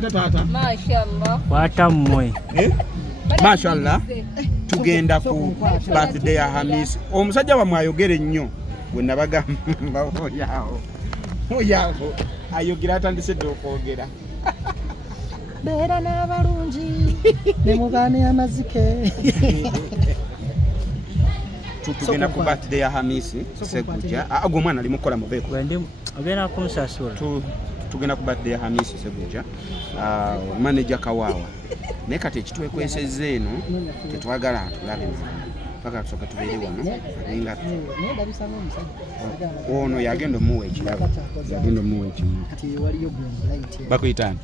kwata tata. Mashallah. Kwata mmwe. Mashallah. Tugenda ku birthday ya Hamisi. Omusajja wamwe ayogera nnyo. Gwe nabagamba oyawo. Oyawo. Ayogera atandise okwogera. Beera n'abalungi ne mubaane amazike. Tugenda ku birthday ya Hamisi Segujja. Gwe omwana ali mukola mubeeko. Ogenda kunsasula. Tugenda ku birthday ya Hamisi Segujja. Manager Kawawa. Naye kati ekitwekwesezza eno tetwagala tulabe paka tusooka tubeere wano abenga ono yagenda omuwa ekirabo yagenda omuwa ekimu bakuyitani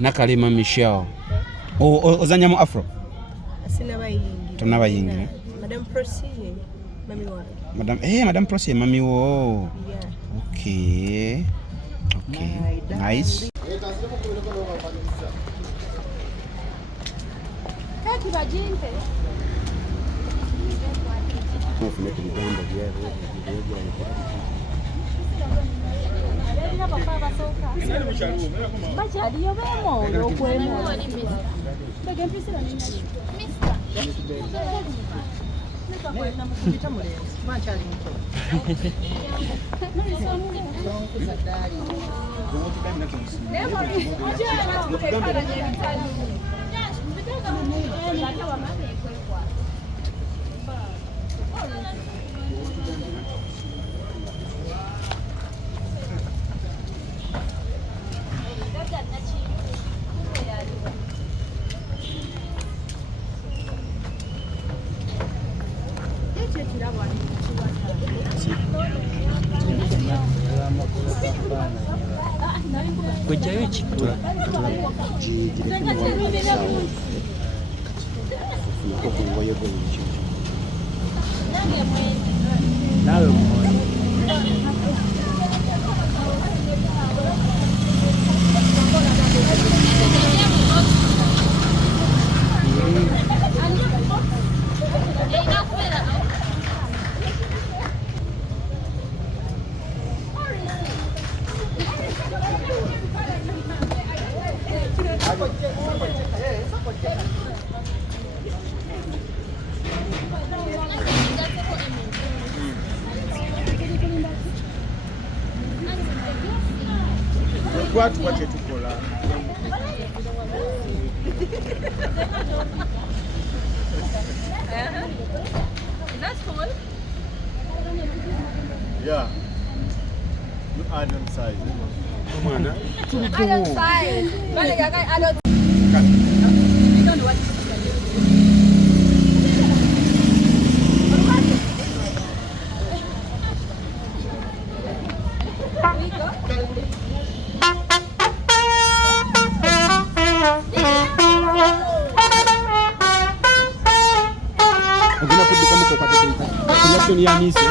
Nakalema Michelle ozanya mu afro tonabayingira Madame Prosie mami wo okay nice Kati bajinte. Mufune kubigamba byabo Alina papa basoka. Bachali yobemo lokwemo. Tege mpisira nini? Mister. Gwejayo ekikula. Nawe mmoja. Watu wache tukola. That's cool. Yeah. You add on size. Mwana. I don't size. But I don't. Ogenda kudduka mu kokate kuita. Reaction ya Hamisi.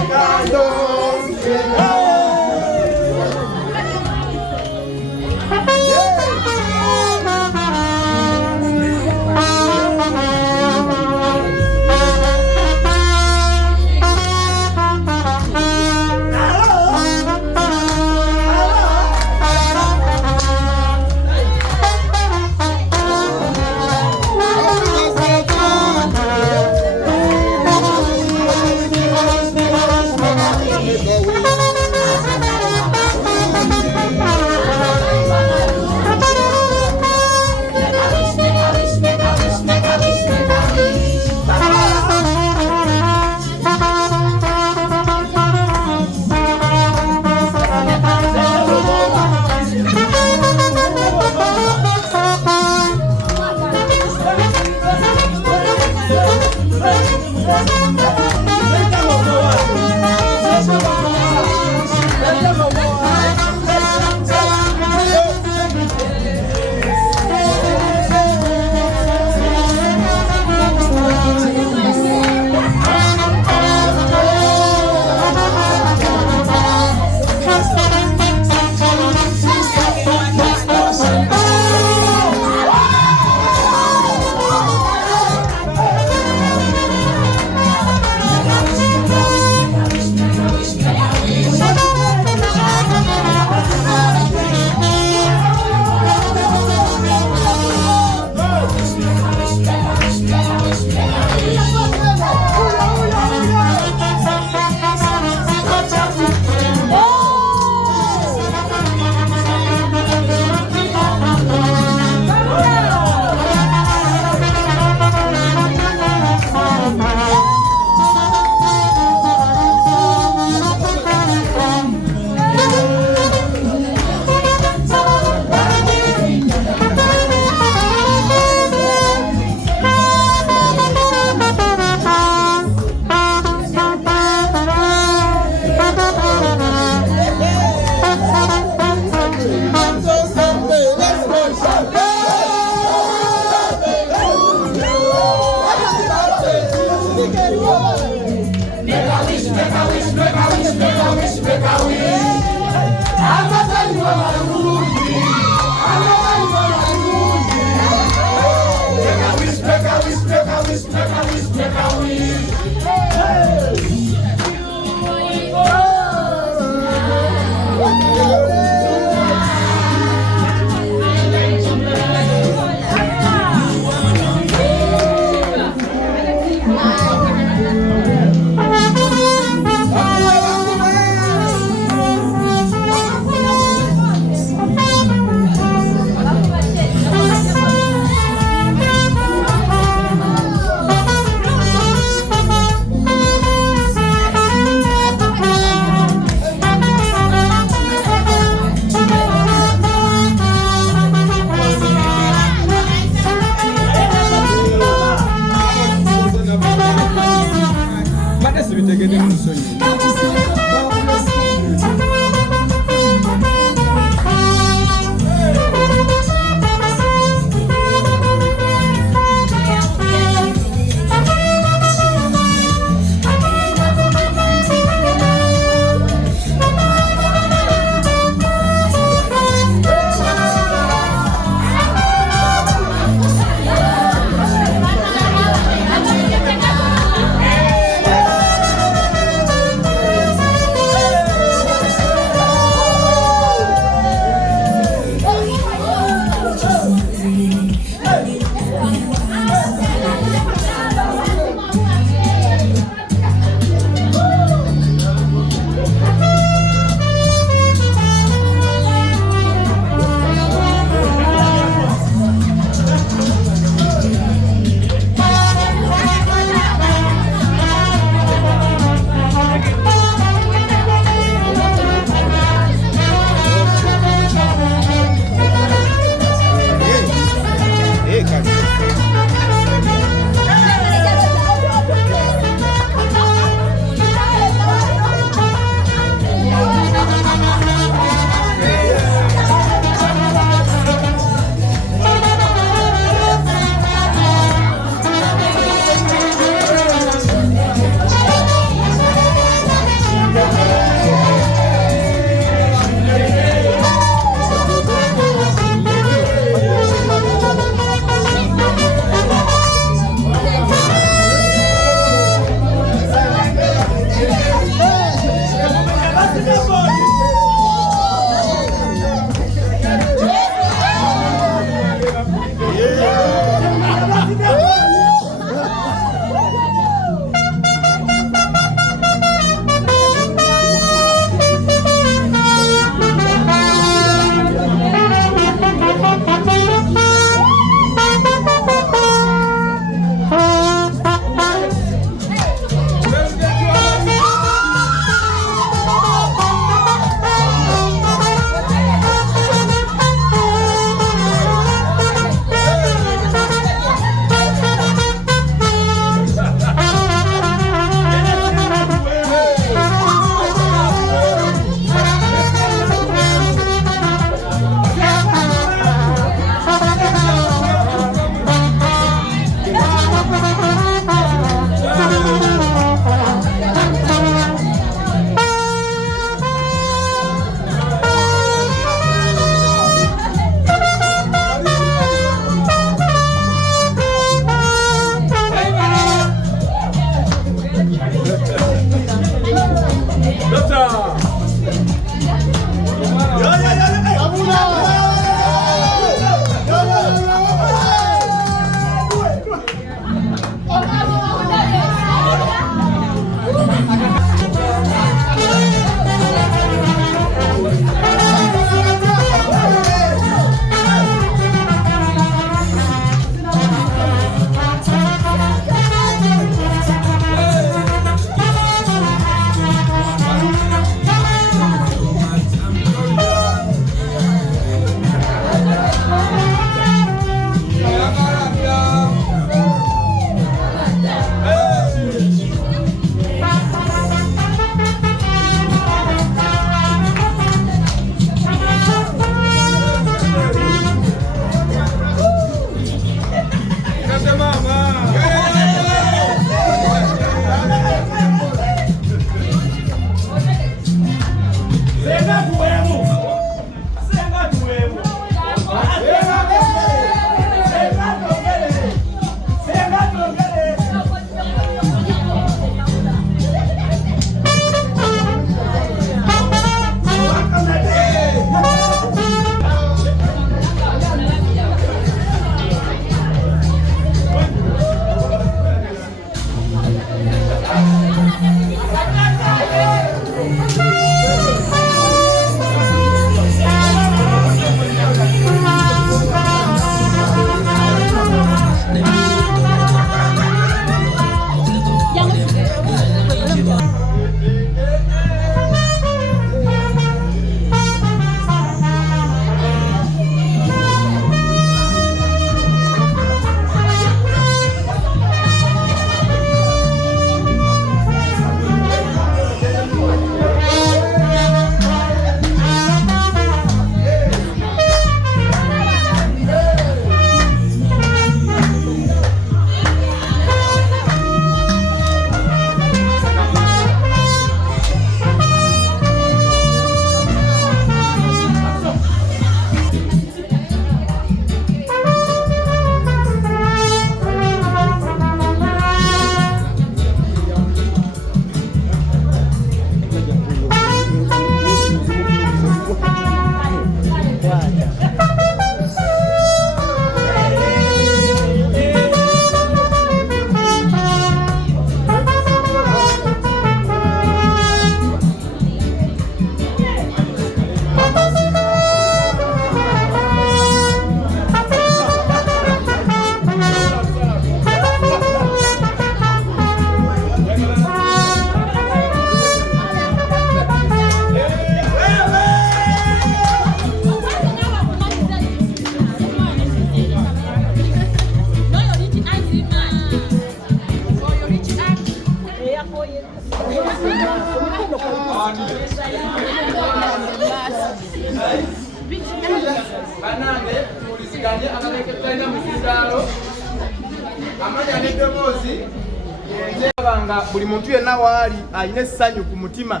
buli muntu yenna waali alina essanyu ku mutima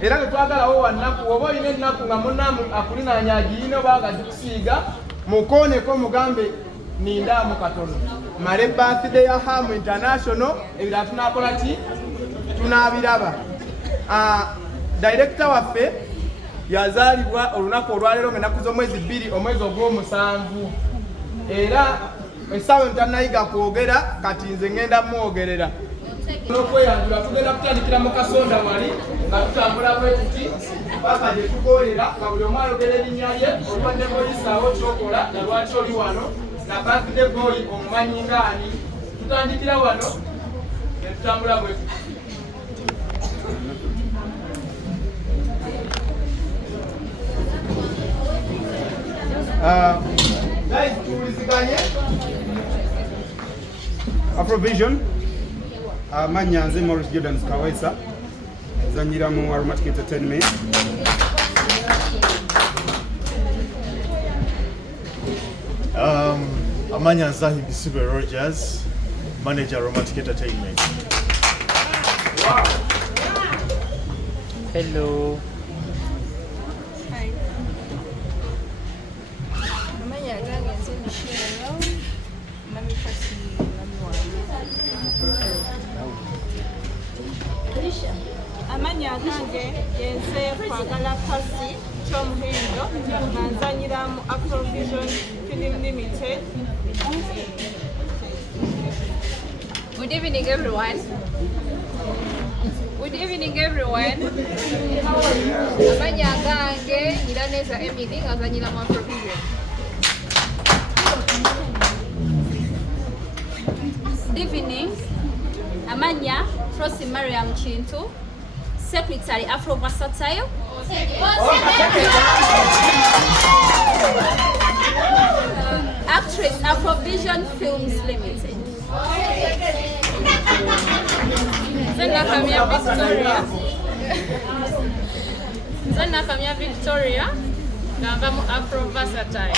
era netwagalawo wannaku oba olina ennaku nga munnaamu akulinaanya agiyina oba agazikusiiga mukooneko mugambe nindaamu katono male birthday ya Hamu International ebirala tunaakola ki tunaabiraba. Director waffe yazaalibwa olunaku olwaleero ng'ennaku z'omwezi 2 omwezi ogw'omusanvu era essaawa ntanayiga kwogera kati nze ngenda mwogerera n'okweyanjula tugenda kutandikira mu kasonda wali nga tutambula bwe tuti paka gye tugoolera nga buli omu ayogera erinnya lye olubadde bw'oyisaawo kyokola na lwaki oli wano na birthday boy omumanyi ngaani tutandikira wano ne tutambula bwe tuti. Guys, tuwuliziganye Afrovision manya nze Maurice Jordan Kawaisa zanyira mu Aromatic Entertainment. Amanya Zahi Bisibe Rogers, manager Aromatic Entertainment. Wow. Hello. Hi. Amanya gange nze Michelle. Mami kasi mami wange. Amanya gange yenze kwagala kasi ky'omuhindo nga nzanyira mu Afrovision Film Limited. Good evening, everyone. Good evening, everyone. Amanya gange Nyiraneza Emily ngazanyira mu Afrovision. Good evening. Amanya Trosi Mariam Chintu, Secretary Afro Versatile. Actress Afrovision Films Limited. Zena Kamia Victoria. Zena Kamia Victoria. Ngava mu Afro Versatile.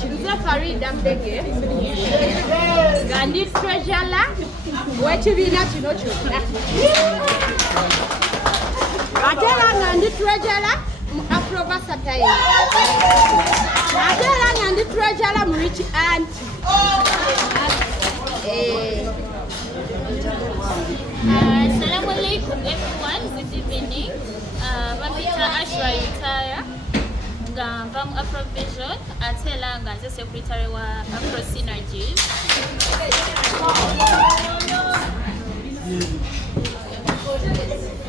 Chiruza Farida Mbege. Gandhi Treasurer. Wechibina kino kyonna. Ate era Gandhi Treasurer mu Afro Versatile. Ate era Gandhi Treasurer mu Rich Auntie. Assalamu alaikum, everyone. Good evening. Mamita Ashra Yutaya. nga nva mu Afrovision ate era nga nze secretary wa Afro Synergies.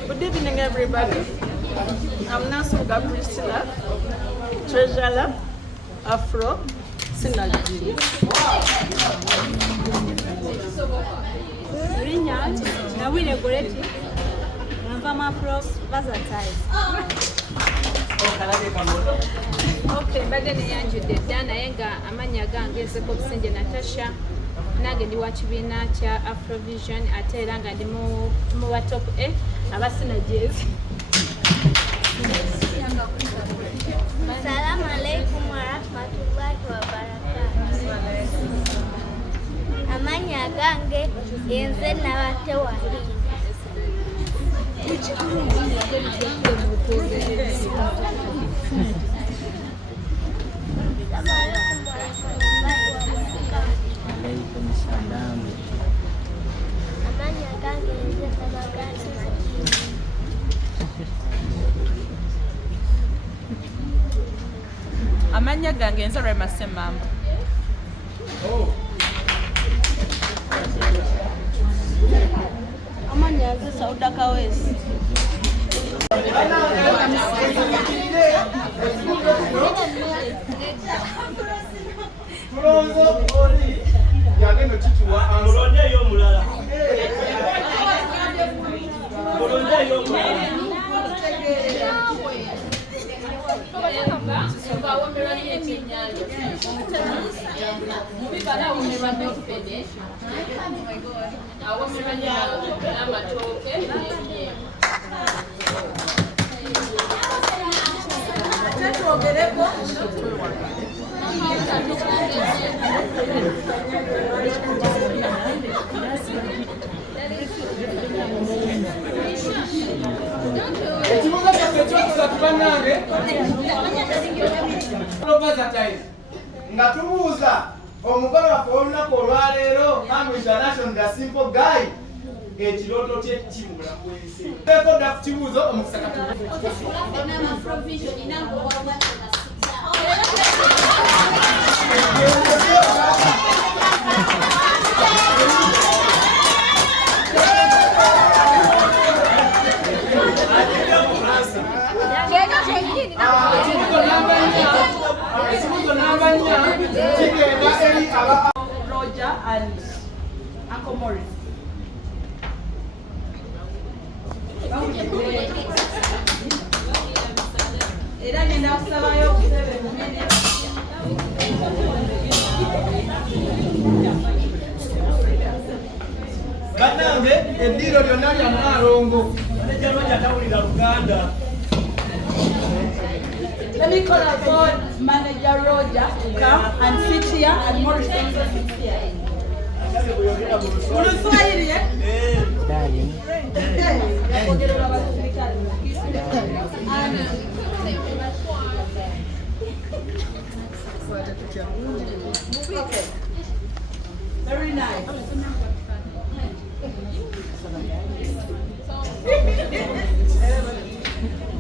Good evening, everybody. I'm Nasuga Priscilla, treasurer, Afro Synergy. Nawile Goreti, I'm Afro Versatile. Okay, badde neyanjudde dda naye nga amanya gange Nzeko Busenje Natasha nange ndi wa kibiina kya Afrovision ate era nga ndi mu ba top A aba Synergies. Assalamu alaikum wa rahmatullahi wa barakatuh. Amanya gange yenze nabate wali. Amanya gange nze Rema Ssemamba. Amanya nze Sauda Kawesi. Ekibuuzo kyaffe ekyokusatu bannange Versatile nga tubuuza omugole waffe olunaku olwaleero Mambo International the simple guy ekirooto kye ki mu bulamu bw'ensi eko dda ku kibuuzo omukisa Roger and Uncle Morris. Era ngenda kusabayo okusebe munene. bannange eddiiro lyonna lya Mwalongo. Let me call upon Manager Roger to come and sit here and Morris also sit here. Uluswahili, eh? Darling. Very nice.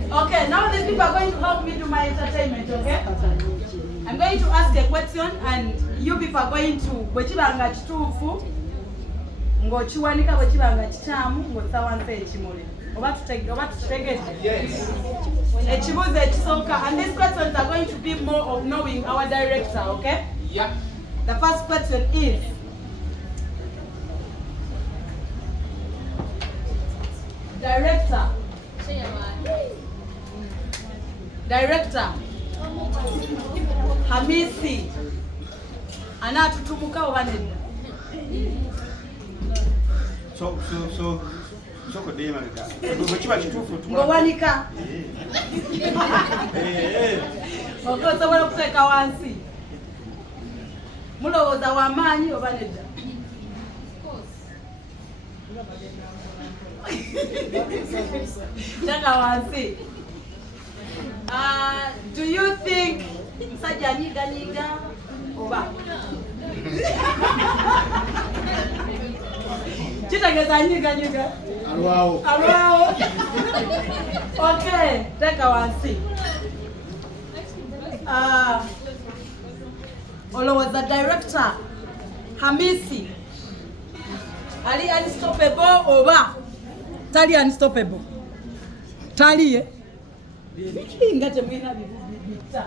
Okay, now these people are going to help me do my entertainment, okay? I'm going to ask a question and you people are going to bwekibanga kituufu ng'okiwanika bwekibanga kikyamu ng'osawansa ekimuli. Oba tutegedde? Yes. Ekibuuzo ekisooka, and these questions are going to be more of knowing our director, okay? Yeah. The first question is, Director. Hamisi anatutubuka oba nedda? Ng'owanika osobola okuteeka wansi. Mulowooza w'amaanyi oba nedda? Teeka wansi. Do you think musajja anyiganyiga oba? Kitegeeza anyiganyiga? Alwawo. Okay, teeka wansi. olowooza director Hamisi ali unstoppable oba tali unstoppable? Taliye nga temwina bita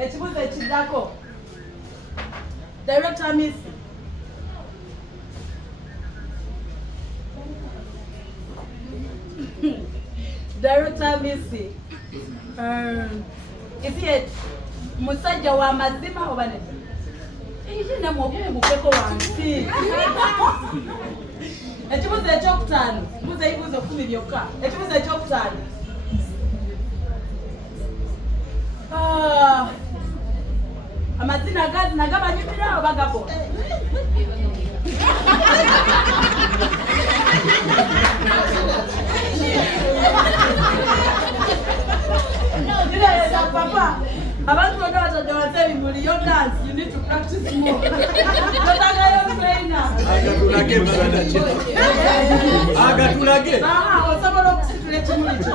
ekibuuzo ekiddako director Hamisi. Director Hamisi isiye musajja wa mazima oba ne ina mukeko wansi. Ekibuuzo ekyokutaano mbuuza ebibuuzo 10 byokka. Ekibuuzo ekyokutaano amazina gazi nagabanyumira oba gabo? Papa, abantu bonna batadde wansi ebimuli. Your dance, you need to practice more. Osobola okusitula ekimuli kyo.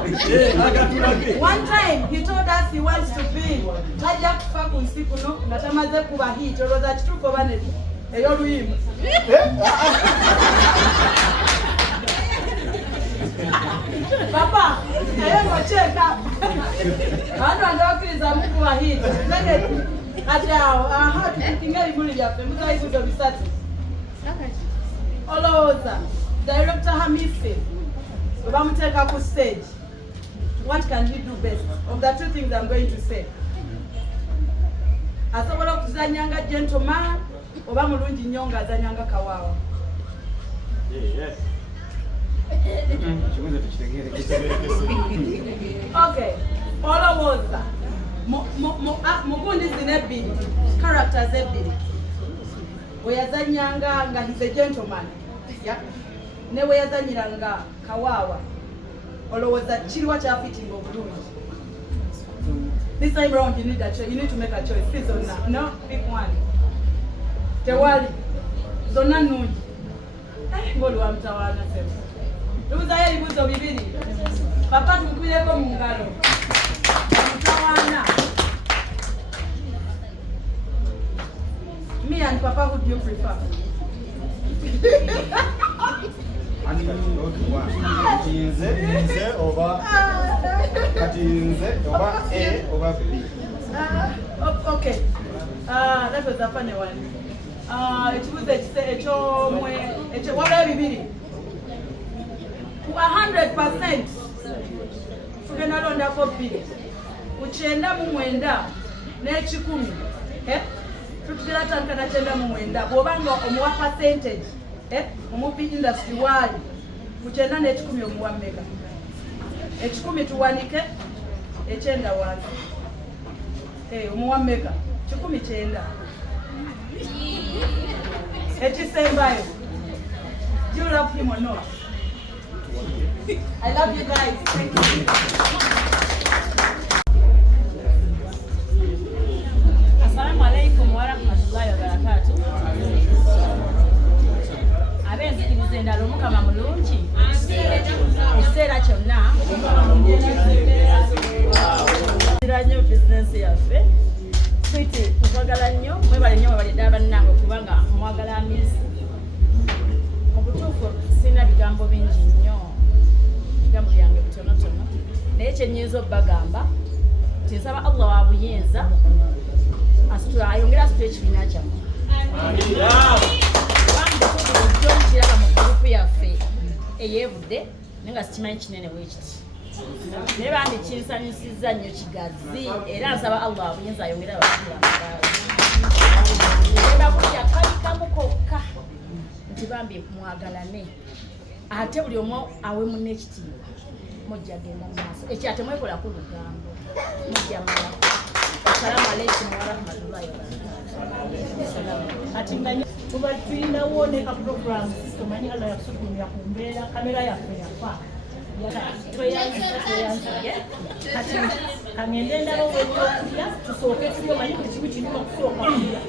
One time he told us he wants to be tajja kufa ku nsi kuno nga tamaze kuba hit. Olowooza kituufu oba nedda ey'oluyimba? Papa, naye ng'okyeka abantu bandabakkiriza mukuba hit kati awo tukukinga ebimuli byaffe muza ebibuuzo 3. Olowooza Director Hamisi bwe bamuteeka ku stage, what can he do best of the 2 things I'm going to say? Asobola okuzanya nga gentleman oba mulungi nnyo ng'azanya nga kawaawa? Okay, olowooza mugundi zino ebbiri, characters ebbiri, we yazanyanga nga he's a gentleman ne we yazanyiranga kawaawa, olowooza kiriwa kyafitinga obulungi? This time round you need a choice. You need to make a choice. See zonna. No, pick one. Tewali zonna nnungi. Ngoli wa mtawana sema. Luza ebibuuzo 2. Papa tumukubireko mu ngalo. Mtawana. Me and Papa, who do you prefer? Katinze oba A oba B. Okay. That was a funny one. Ekibuuzo ekyomwe wabula bibiri. 100% tugenda londako 2. Ku 99 n'ekikumi. Tutugera tanka na 99 bw'obanga omuwa percentage omupi industry wali ku 9 n'ekikumi omuwa mega. Ekikumi tuwanike, 9 wansi. Omuwa mega. 19. Ekisembayo. Do you love him or not? I love you guys. Thank you. Assalamu alaikum wa rahmatullahi wa barakatuh. Abenzikiriza endala Omukama mulungi. Ekiseera kyonna nnyo bizinensi yaffe. Sweetie, tukwagala nnyo, mwebale nnyo mwebale bannange okubanga mwagala Hamisi. Mu butuufu sirina bigambo bingi nnyo, bigambo byange bitonotono, naye kyennyinza obbagamba nti nsaba Allah wa buyinza ayongere asitule ekibiina kyammwe. Kubanga kiraba mu gurupu yaffe eyeevudde naye nga sikimanyi kinene bwekiti. Naye bambi kinsanyusizza nnyo kigazi era nsaba Allah wa buyinza ayongere abakulu amagaazi. Bakulya kali kamu kokka nti bambi mwagalane ate buli omu awe munne ekitiibwa mujja genda mu maaso. Ekyo ate mwekolako lugambo mujja mala. Assalamu alaikum wa rahmatullahi wa barakatuh. Ati nga kuba tulinawo ne ka program tumanyi Allah yakusukumira ku mbeera kamera yaffe yafa. Kati kangende endala obwekyokulya tusooke tulyo manyi buli kimu kirina okusooka kulya.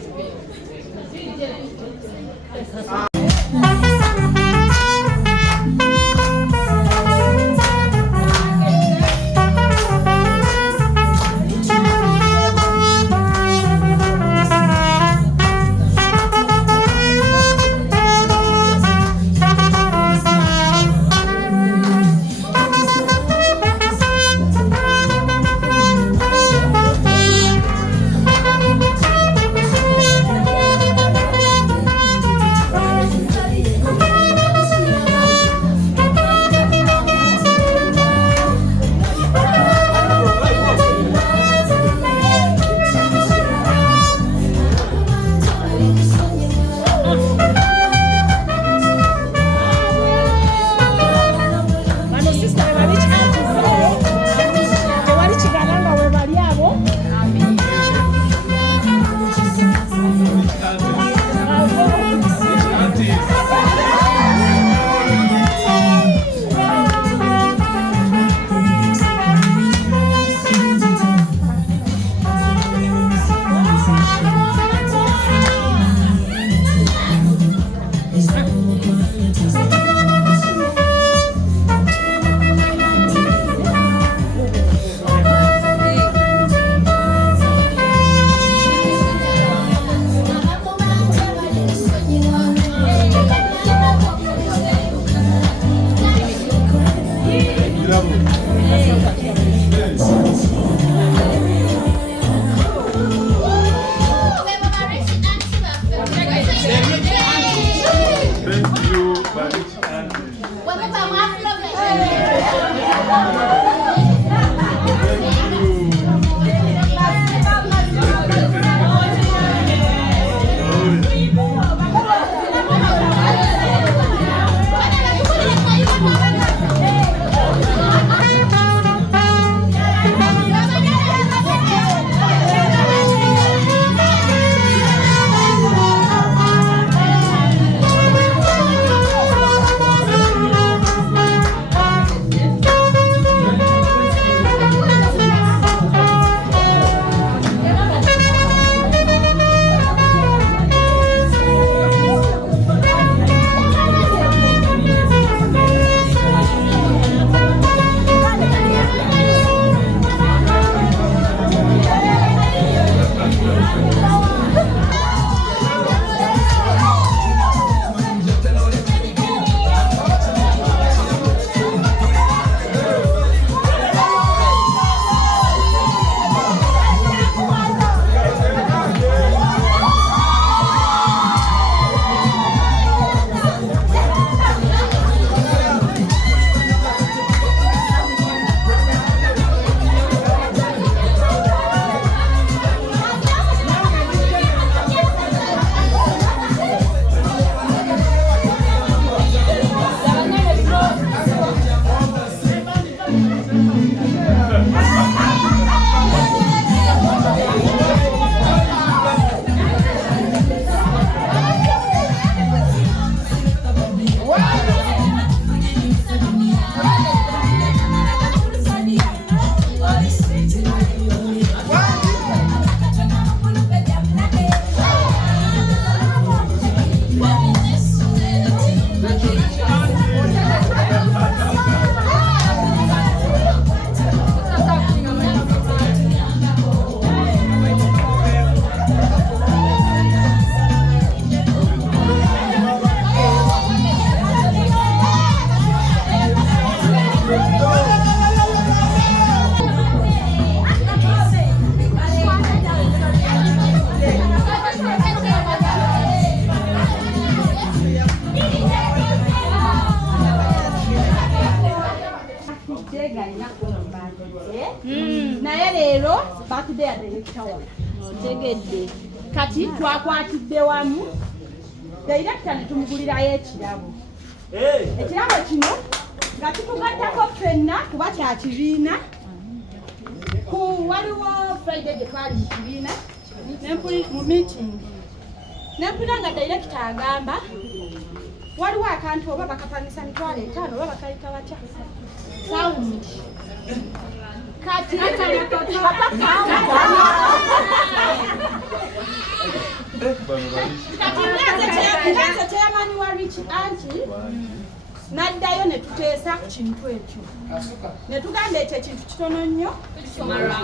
naye leero birthday ya director wa otegedde kati twakwatidde wamu director ne tumugulirayo ekirabo ekirabo kino nga tukugattako ffenna kuba kya kibiina waliwo Friday gye twali mu kibiina mu meeting nempulira nga director agamba waliwo akantu oba bakapangisa 5,000 oba bakayita batya sound kati kati chairman wa Rich Auntie naddayo ne tuteesa ku kintu ekyo ne tugamba ekyo ekintu kitono nnyo tukisobola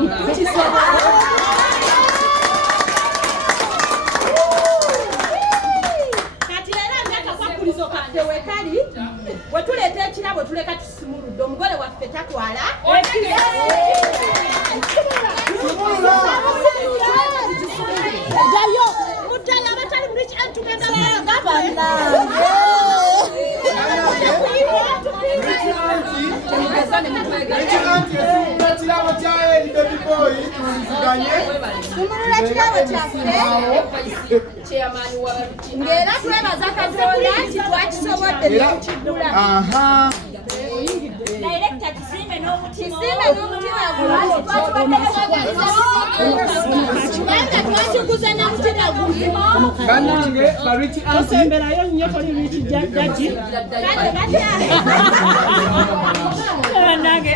kati era ng'akakwakulizo kaffe wekali bwe tuleeta ekirabo tuleka tusimuludde omugole waffe tatwala jayo mutala abatali mu Rich Auntie tugenda ng'era twebaza Katonda nti twakisobodde nekukigula Director kisimbe n'omutima kubanga twakiguza na mutima gumu bannange bariti osemberayo nnyo koli Rich Jaji bannange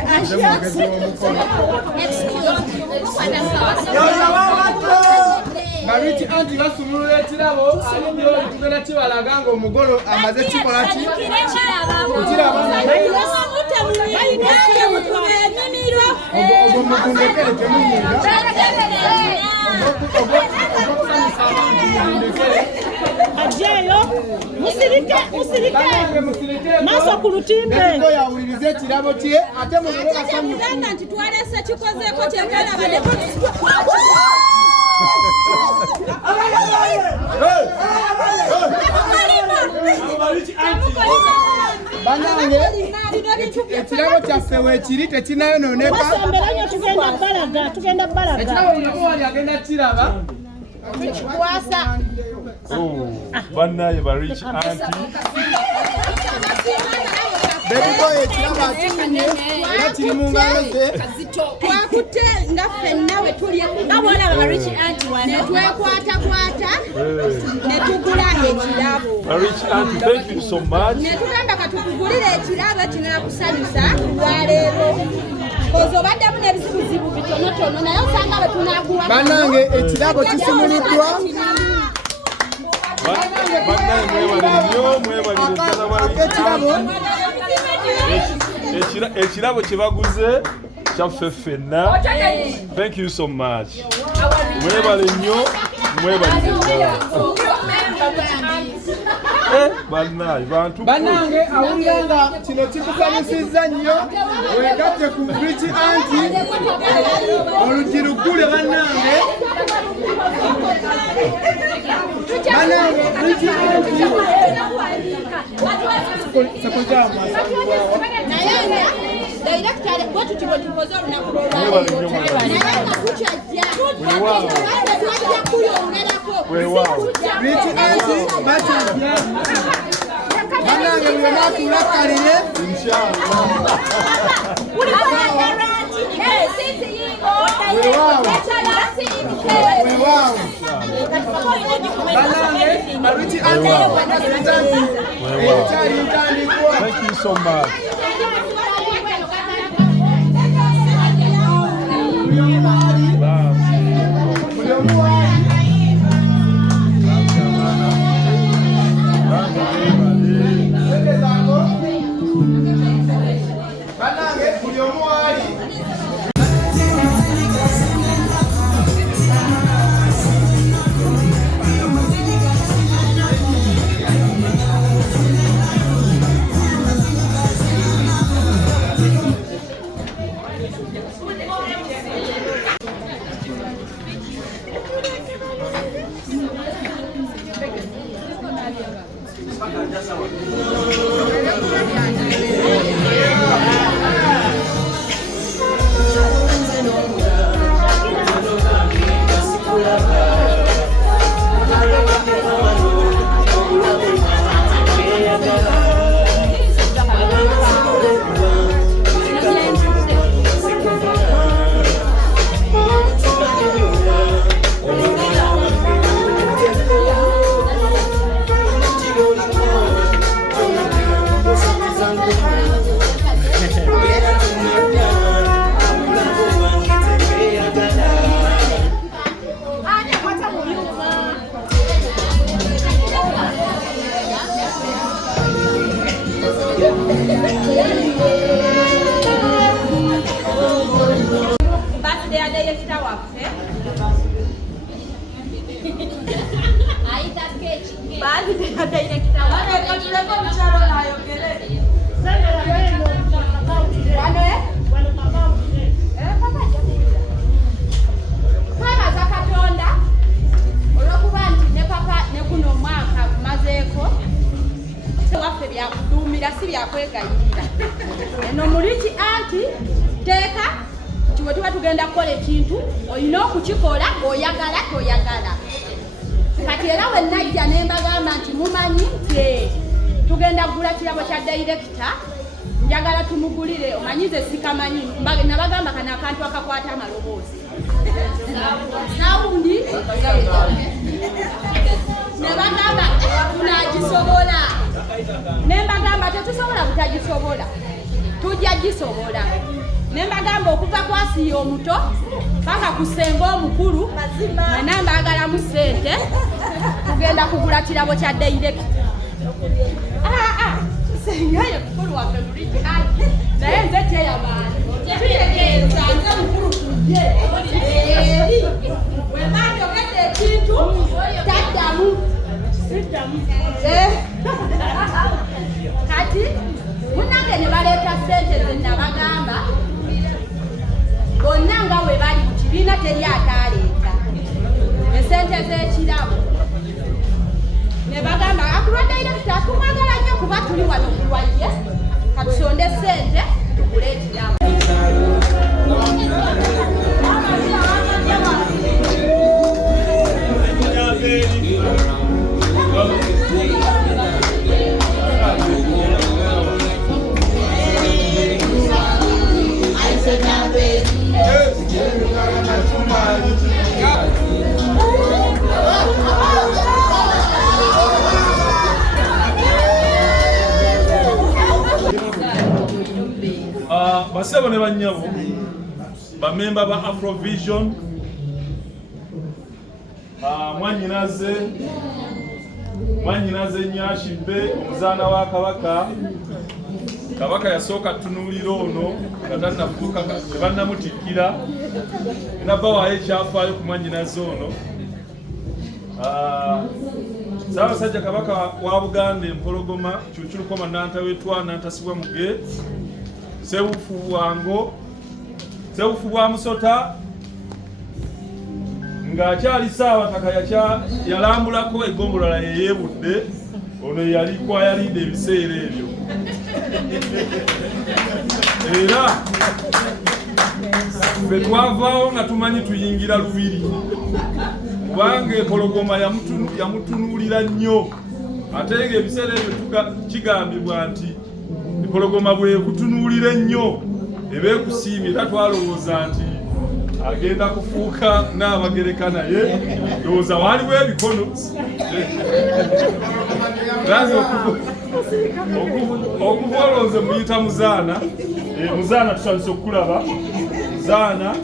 bariti anti basumulula ekirabo alibyo tugenda kibalaga nga omugolo amaze kikola ki ogomukundekere temunyinga ajeyo musirike maso ku lutimbe yawuliriza ekirabo kye ate mugolo basanyufu nti twalese kikozeeko kyekalabadeko Banange ekirabo kyaffe weekiri tekinayonooneka. Wasembera nnyo tugenda bbalaga. Ekirabo buli omu wali agenda kiraba. Tukikwasa. Bannaye ba rich auntie. Baby boy ekirabo akifunye era kiri mu ngalo ze. Twakutte nga ffenna we tuli ngabona ba rich auntie wano. Ne twekwatakwata ne tugula ekirabo. Ba rich auntie, thank you so much. Ne tugamba katukugulire ekirabo kino nakusanyusa lwaleero. Kozo baddemu n'ebizibuzibu bitonotono naye osanga bwe tunaakuwa. Banange ekirabo kisumuliddwa. Bannaye ekirabo kye baguze kyaffe ffenna. Thank you so much. Mwebale nnyo, mwebale ddala. Bannaye bantu. Banange awulira nga kino kikusanyusizza nnyo weegatte ku rich auntie oluggi luggule banange. Banange rich auntie banange wenaatulakalire Thank you so much. Eno muliki anti teeka kiwe tuba tugenda kukola ekintu olina okukikola oyagala toyagala. Kati era we najja ne mbagamba nti mumanyi nti tugenda kugula kirabo kya director njagala tumugulire omanyize sikamanyi nabagamba kana akantu akakwata amaloboozi saundi nebagamba tunagisobola nembagamba tetusobola butagisobola tujja gisobola nembagamba okuva kwasiya omuto paka kusenga omukulu mwena mbagalamu ssente tugenda kugula kirabo kya director. Sengayo mukulu waffe muliki naye nze teyamaani tuyegeeza nze mukulu tujje wemandogedde ekintu taddamu kati munange ne baleeta ssente ze nabagamba bonna nga we bali mu kibiina teri ataaleeta esente z'ekirabo ne bagamba akulwa director tumwagala nnyo kuba tuli wano kulwaye tusonde ssente tukuleeteramu. Basebo ne banyabo bamemba ba Afrovision mwanyinaze Nyashimbe omuzaana wa Kabaka yasooka tunuulira ono katannafuuka tebannamutikkira nabawaayo ekyafaayo ku mwanyinaze ono. Ssaabasajja Kabaka wa Buganda Empologoma Cuuculukoma Nantawetwa Nantasibwa Muge Sewufu bwa Musota ng'akyali Ssaabataka yalambulako eggombolola yeyeebudde ono yali kwayalidde ebiseera ebyo era ffe twavaawo nga tumanyi tuyingira lubiri kubanga Empologoma yamutunuulira nnyo ate ng'ebiseera ebyo kigambibwa nti Empologoma bwekutunuulira ennyo ebeekusiimye era twalowooza nti agenda kufuuka Nnaabagereka naye ndowooza waaliwo ebikono okuva olowooze muyita Muzaana. Muzaana tutandise okukulaba Muzaana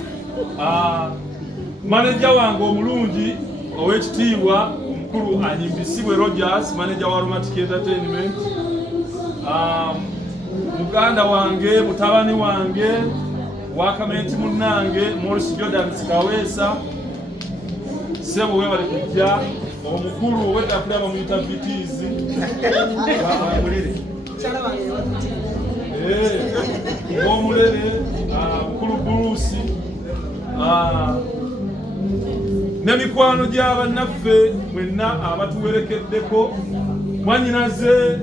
maneja wange omulungi ow'ekitiibwa omukulu Anyimbisibwe Rogers, maneja wa Romantic Entertainment, muganda wange mutabani wange wakamenti munnange Morris Jordan Kaweesa sebo webale kujja omukulu ow'eddakula bamuyita Vitizi omulere mukulu Bruce ne mikwano gy'abannaffe mwenna abatuwerekeddeko mwanyinaze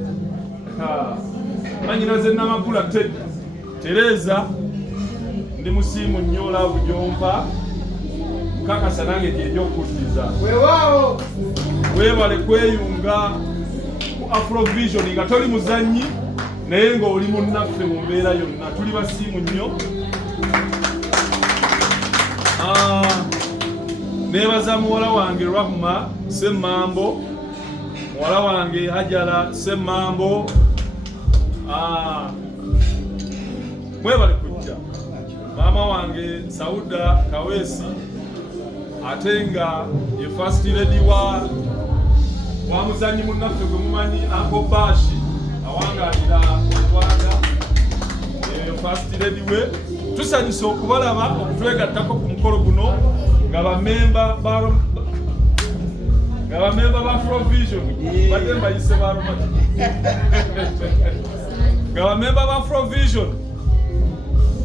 Namakula Tereza ndi musiimu nnyo laavu gyompa kakasa nange gyejja okuddiza weebale kweyunga ku Afrovision nga toli muzannyi naye ng'oli munnaffe mu mbeera yonna. Tuli basiimu nnyo. Neebaza muwala wange Rahma Semmambo, muwala wange Hajara Semmambo, mwebale kujja. Maama wange Sauda Kaweesi ate nga ye first lady wa muzannyi munnaffe gwe mumanyi Uncle Bashi awangalira Rwanda, first lady we. Tusanyusa okubalaba okutwegattako ku mukolo guno nga bamemba ba Afrovision badde mbayise ba Romantic nga bamemba ba Afrovision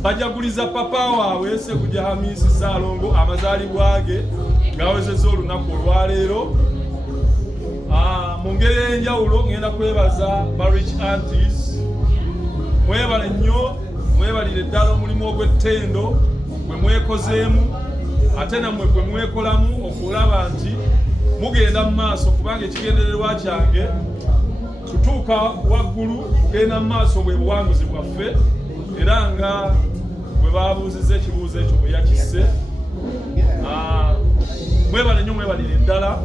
bajaguliza papa waabwe Ssekujja Hamisi Ssaalongo amazaalibwa ge ngawezezza olunaku olwaleero. Mu ngeri ey'enjawulo ngenda kwebaza ba Rich Aunties, mwebale nnyo, mwebalire ddala omulimu ogw'ettendo gwe mwekozeemu ate nammwe gwe mwekolamu okulaba nti mugenda mu maaso, kubanga ekigendererwa kyange kutuuka waggulu kugenda mu maaso bwe buwanguzi bwaffe, era nga bwe babuuzizza ekibuuzo ekyo bwe yakisse. Mwebale nnyo, mwebalire ddala.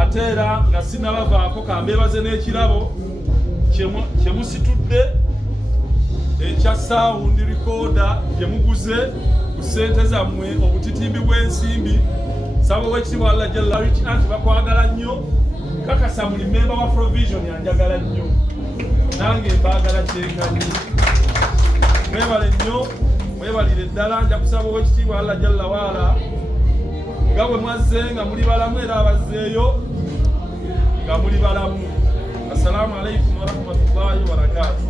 Ate era nga sinabavaako kambeebaze n'ekirabo kye musitudde ekya sound recorder gye muguze ku ssente zammwe, obutitimbi bw'ensimbi. Saba ow'ekitiibwa Allah Jalla Rich Anti bakwagala nnyo, kakasa buli memba wa Afrovision yanjagala nnyo, nange mbaagala kyenkanyi. Mwebale nnyo, mwebalire ddala. Nja kusaba ow'ekitiibwa Allah Jalla waala nga bwe mwazze nga muli balamu era abazzeeyo nga muli balamu. Assalamu alaikum warahmatullahi wabarakatuh.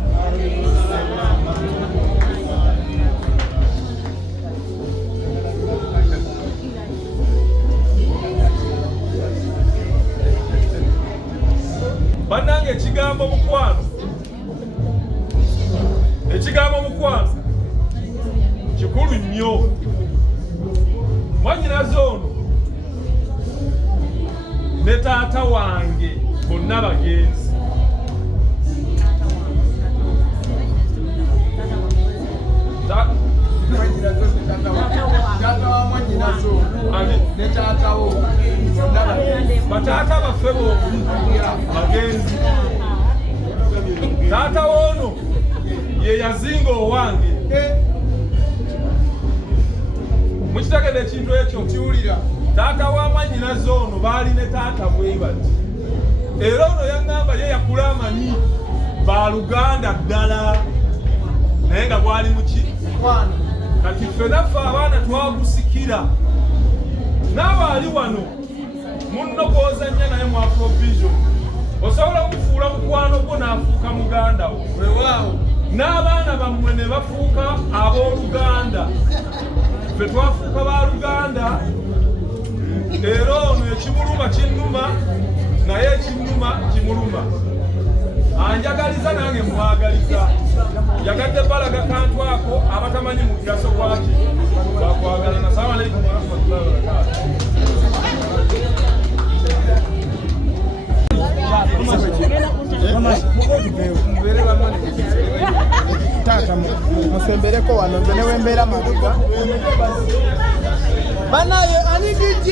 Bannange ekigambo mukwano ekigambo mukwano kikulu nnyo. Mwannyinaze ono ne taata wange bonna bagenzi. Bataata baffe bombi bagenzi. Taata wono ye yazinga owange. Mukitegedde ekintu ekyo kiwulira. Taata wa mwannyinaze ono baali ne taata bwe bati. Era ono yaŋŋamba ye yakula amanyi baluganda ddala naye nga bwali muki kati ffe naffe abaana twagusikira. N'abaali wano munno gw'ozannya naye mu Afrovision osobola okufuula mukwano gwo n'afuuka muganda wo. N'abaana bammwe ne bafuuka abooluganda. Ffe twafuuka baaluganda. Era ono ekimuluma kinnuma naye ekinnuma kimuluma. Anjagaliza nange mwagaliza. Yagadde balaga kantu ako abatamanyi mugaso gwaki bakwagalana. Assalamu alaikum warahmatullahi wabarakatuh. Tata musembereko wano nze newe mbeera mabega banaye ani DJ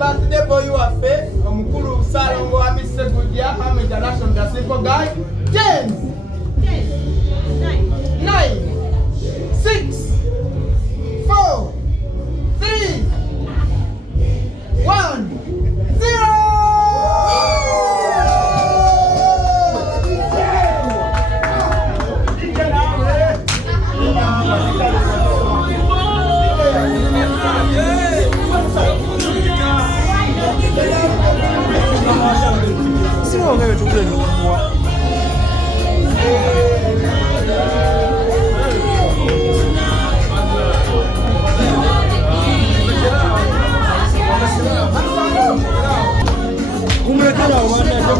birthday boy waffe omukulu Salongo Amise Gujja I'm international the simple guy 10 9 6 4 3 1 0 Sinon, on est tout plein de moi. Vous mettez là, on va mettre